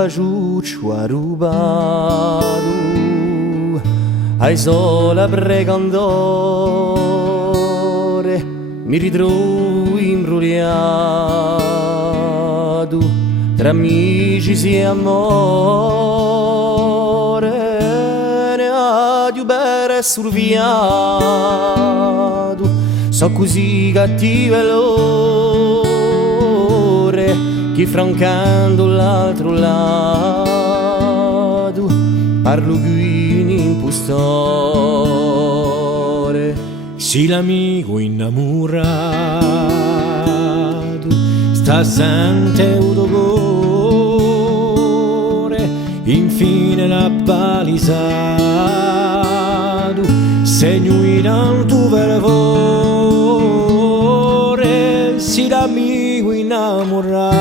baciuccio ha rubato ai sola pregandore mi ritrovo imbrogliato tra amici si amore ne ha di bere surviato so così cattivo e l'ore chi francando l'altro lato parlo qui in impostore. Si l'amico innamorato sta sente odore infine l'ha palisato segno in alto fervore. Si l'amico innamorato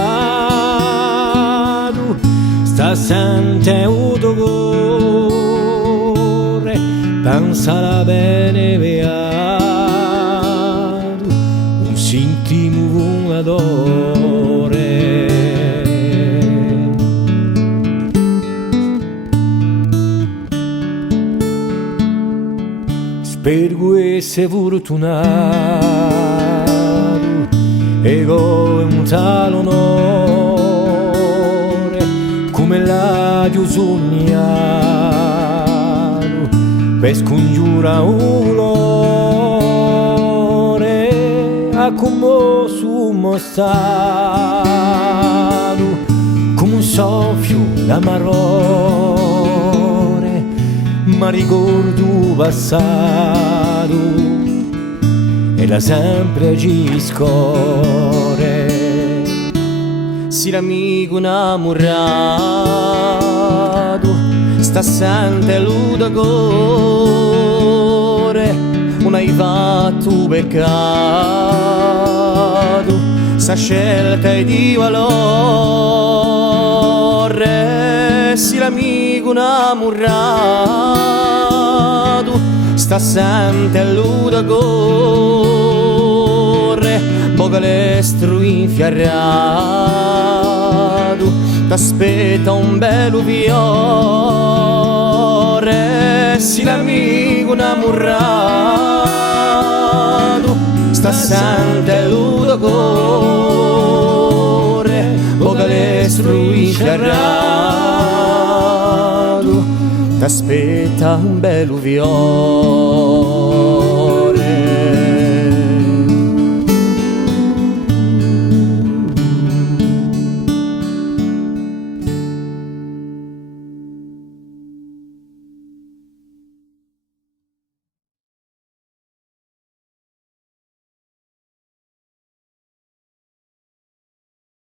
sta sente odore pensala bene beato un sintimo volatore. Spero essere fortunato e con un tale onore come l'ho sognato per scongiura un lore a come sono stato come un soffio d'amarore ma ricordo passato e da sempre ci scorre. Si l'amico innamorato sta sente l'udacore non hai fatto peccato sa scelta è di valore. Si l'amico innamorato sta sente l'udacore bocalestro infiarrato t'aspetta un bello fiore. Si l'amico innamorato sta sente l'udacore bocalestro infiarrato t'aspetta un bello fiore.